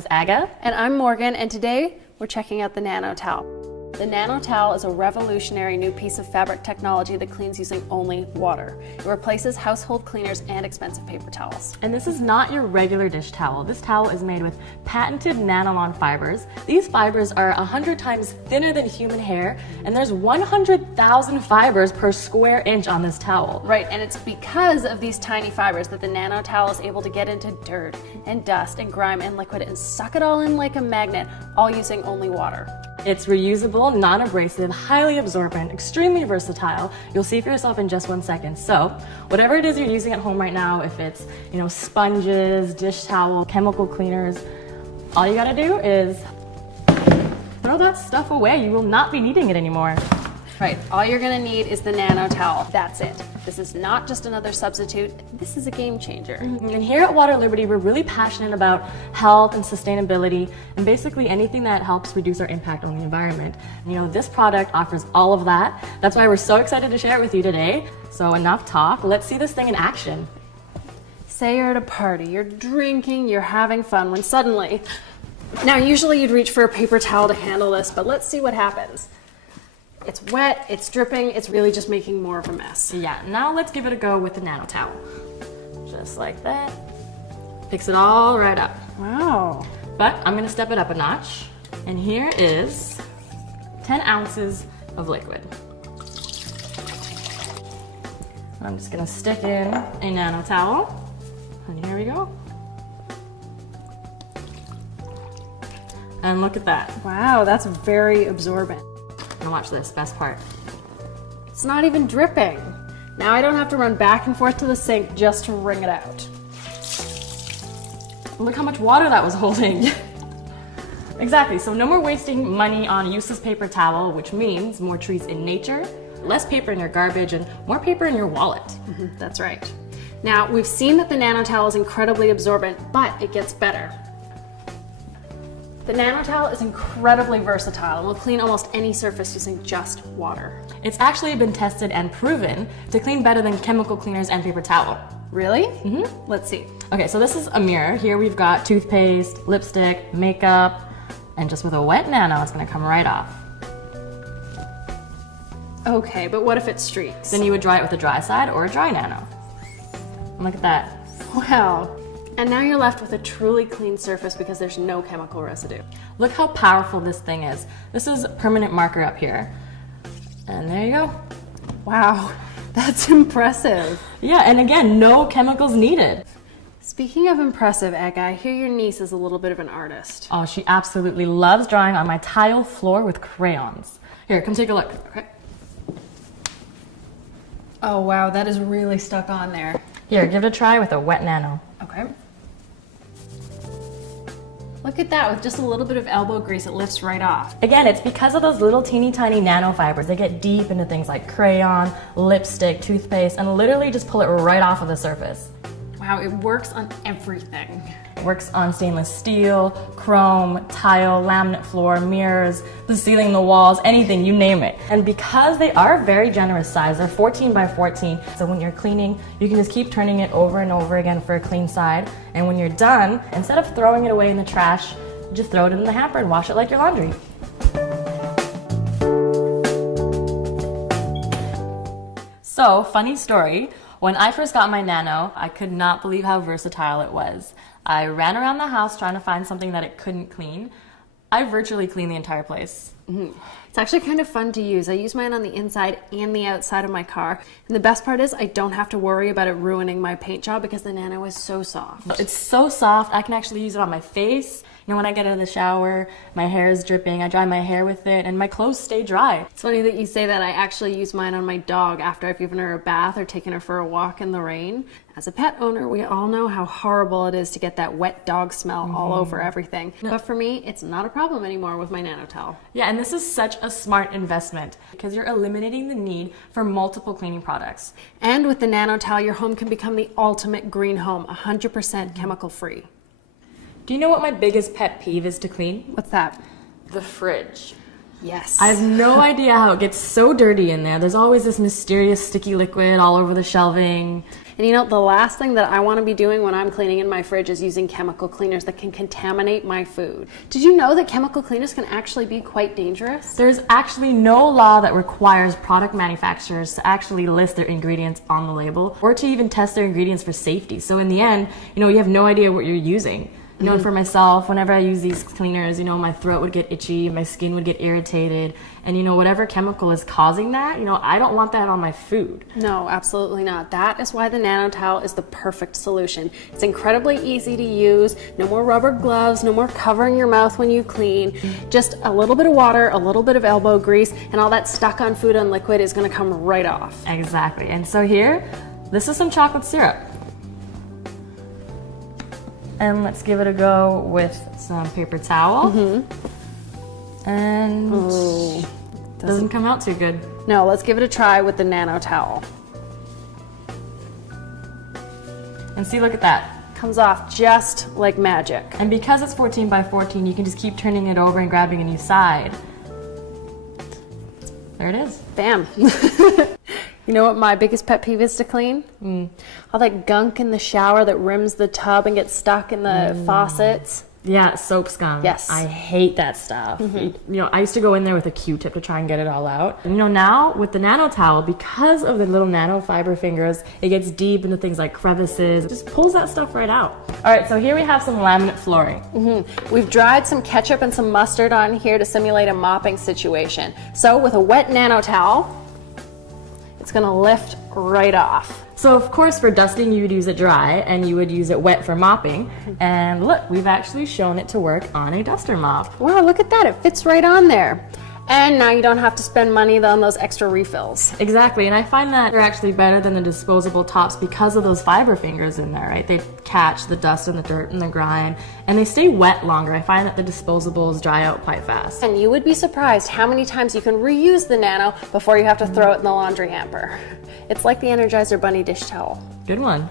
is Aga. And I'm Morgan, and today we're checking out the NanoTowel. The NanoTowel is a revolutionary new piece of fabric technology that cleans using only water. It replaces household cleaners and expensive paper towels. And this is not your regular dish towel. This towel is made with patented NANOLON fibers. These fibers are 100 times thinner than human hair, and there's 100,000 fibers per square inch on this towel. Right, and it's because of these tiny fibers that the NanoTowel is able to get into dirt and dust and grime and liquid and suck it all in like a magnet, all using only water. It's reusable, non-abrasive, highly absorbent, extremely versatile. You'll see for yourself in just 1 second. So, whatever it is you're using at home right now, if it's, sponges, dish towel, chemical cleaners, all you gotta do is throw that stuff away. You will not be needing it anymore. Right, all you're gonna need is the NanoTowel. That's it. This is not just another substitute, this is a game changer. And here at Water Liberty, we're really passionate about health and sustainability and basically anything that helps reduce our impact on the environment. This product offers all of that. That's why we're so excited to share it with you today. So enough talk, let's see this thing in action. Say you're at a party, you're drinking, you're having fun, when suddenly, now usually you'd reach for a paper towel to handle this, but let's see what happens. It's wet, it's dripping, it's really just making more of a mess. Yeah, now let's give it a go with the NanoTowel. Just like that. Picks it all right up. Wow. But I'm gonna step it up a notch. And here is 10 ounces of liquid. I'm just gonna stick in a NanoTowel. And here we go. And look at that. Wow, that's very absorbent. Now watch this, best part. It's not even dripping. Now I don't have to run back and forth to the sink just to wring it out. Look how much water that was holding. Exactly, so no more wasting money on useless paper towel, which means more trees in nature, less paper in your garbage, and more paper in your wallet. That's right. Now, we've seen that the NanoTowel is incredibly absorbent, but it gets better. The NanoTowel is incredibly versatile and will clean almost any surface using just water. It's actually been tested and proven to clean better than chemical cleaners and paper towel. Really? Let's see. Okay, so this is a mirror. Here we've got toothpaste, lipstick, makeup, and just with a wet nano, it's gonna come right off. Okay, but what if it streaks? Then you would dry it with a dry side or a dry nano. And look at that. Wow. And now you're left with a truly clean surface because there's no chemical residue. Look how powerful this thing is. This is permanent marker up here. And there you go. Wow, that's impressive. Yeah, and again, no chemicals needed. Speaking of impressive, Aga, I hear your niece is a little bit of an artist. Oh, she absolutely loves drawing on my tile floor with crayons. Here, come take a look. Okay. Oh wow, that is really stuck on there. Here, give it a try with a wet nano. Okay. Look at that, with just a little bit of elbow grease, it lifts right off. Again, it's because of those little teeny tiny nanofibers. They get deep into things like crayon, lipstick, toothpaste, and literally just pull it right off of the surface. Wow, it works on everything. It works on stainless steel, chrome, tile, laminate floor, mirrors, the ceiling, the walls, anything, you name it. And because they are very generous size, they're 14 by 14, so when you're cleaning, you can just keep turning it over and over again for a clean side. And when you're done, instead of throwing it away in the trash, just throw it in the hamper and wash it like your laundry. So, funny story, when I first got my Nano, I could not believe how versatile it was. I ran around the house trying to find something that it couldn't clean. I virtually cleaned the entire place. It's actually kind of fun to use. I use mine on the inside and the outside of my car. And the best part is I don't have to worry about it ruining my paint job because the Nano is so soft. It's so soft, I can actually use it on my face. When I get out of the shower, my hair is dripping, I dry my hair with it, and my clothes stay dry. It's funny that you say that. I actually use mine on my dog after I've given her a bath or taken her for a walk in the rain. As a pet owner, we all know how horrible it is to get that wet dog smell all over everything. But for me, it's not a problem anymore with my NanoTowel. Yeah, and this is such a smart investment because you're eliminating the need for multiple cleaning products. And with the NanoTowel, your home can become the ultimate green home, 100% chemical free. Do you know what my biggest pet peeve is to clean? What's that? The fridge. Yes. I have no idea how it gets so dirty in there. There's always this mysterious sticky liquid all over the shelving. And you know, the last thing that I want to be doing when I'm cleaning in my fridge is using chemical cleaners that can contaminate my food. Did you know that chemical cleaners can actually be quite dangerous? There's actually no law that requires product manufacturers to actually list their ingredients on the label or to even test their ingredients for safety. So in the end, you know, you have no idea what you're using. You know, for myself, whenever I use these cleaners, you know, my throat would get itchy, my skin would get irritated, and you know, whatever chemical is causing that, you know, I don't want that on my food. No, absolutely not. That is why the NanoTowel is the perfect solution. It's incredibly easy to use, no more rubber gloves, no more covering your mouth when you clean, just a little bit of water, a little bit of elbow grease, and all that stuck on food and liquid is gonna come right off. Exactly, and so here, this is some chocolate syrup. And let's give it a go with some paper towel. And doesn't come out too good. No, let's give it a try with the NanoTowel. And see, look at that. Comes off just like magic. And because it's 14 by 14, you can just keep turning it over and grabbing a new side. There it is. Bam. You know what my biggest pet peeve is to clean? All that gunk in the shower that rims the tub and gets stuck in the faucets. Yeah, soap scum. Yes. I hate that stuff. You know, I used to go in there with a Q-tip to try and get it all out. And, you know, now with the NanoTowel, because of the little nanofiber fingers, it gets deep into things like crevices. It just pulls that stuff right out. All right, so here we have some laminate flooring. We've dried some ketchup and some mustard on here to simulate a mopping situation. So with a wet NanoTowel, it's gonna lift right off. So of course for dusting you would use it dry and you would use it wet for mopping. And look, we've actually shown it to work on a duster mop. Wow, look at that, it fits right on there. And now you don't have to spend money on those extra refills. Exactly, and I find that they're actually better than the disposable tops because of those fiber fingers in there, right? They catch the dust and the dirt and the grime, and they stay wet longer. I find that the disposables dry out quite fast. And you would be surprised how many times you can reuse the Nano before you have to throw it in the laundry hamper. It's like the Energizer Bunny dish towel. Good one.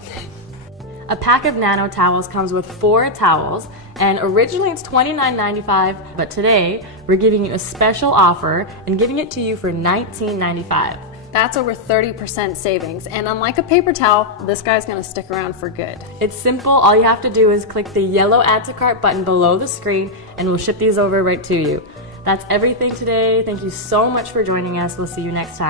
A pack of NanoTowels comes with 4 towels, and originally it's $29.95, but today we're giving you a special offer and giving it to you for $19.95. That's over 30% savings, and unlike a paper towel, this guy's gonna stick around for good. It's simple. All you have to do is click the yellow Add to Cart button below the screen, and we'll ship these over right to you. That's everything today. Thank you so much for joining us. We'll see you next time.